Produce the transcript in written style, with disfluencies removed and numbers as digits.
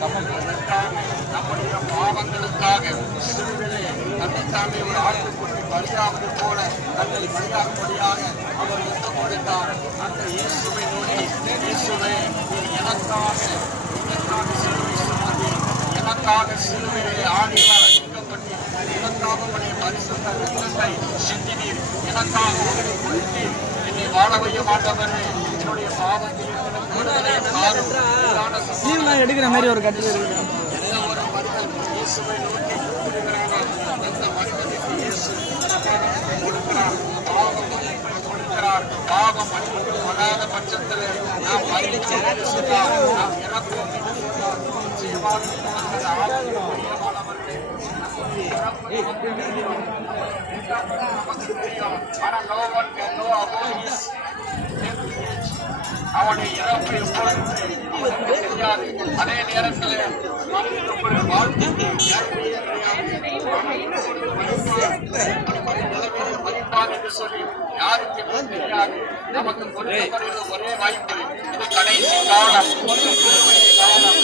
நம்முடைய பாவங்களுக்காக தன்னைத்தாமே ஒரு ஆட்டுக்குட்டி பலியாவது போல தன்னை பலியாகும்படியாக அவர் ஒப்பு கொடுத்தார். அந்த இயேசுவை நோக்கி, இயேசுவே எனக்காக சிலுவை சுமத்தி, எனக்காக சிலுவையிலே ஆணிகளால் அடிக்கப்பட்டு, எனக்காக உடைய பரிசுத்த ரத்தத்தை சிந்தினீர், எனக்காக உங்களை கொடுத்து என்னை வாழ வைய மாட்டவரே, என்னுடைய பாவத்தில் எடுக்கிற மாதிரி ஒரு கட்டில் எந்த ஒரு மனிதன் இயேசுவை நோக்கி கொடுக்கிறானோ அந்த மனிதனுக்கு இயேசு கொடுக்கிறார், பாவம் மன்னிப்பை கொடுக்கிறார். பாவம் மன்னிப்பு வராத பட்சத்தில் நாம் மன்னிச்சோம் நாம் இறப்போம் நிச்சயமாக அவனுடைய இறப்பு எப்பொழுது தெரியாது. அதே நேரத்தில் மதிப்பார் என்று சொல்லி யாருக்கு தெரியாது. நமக்கு ஒரே வாய்ப்பு, இது கடைசி காலம்.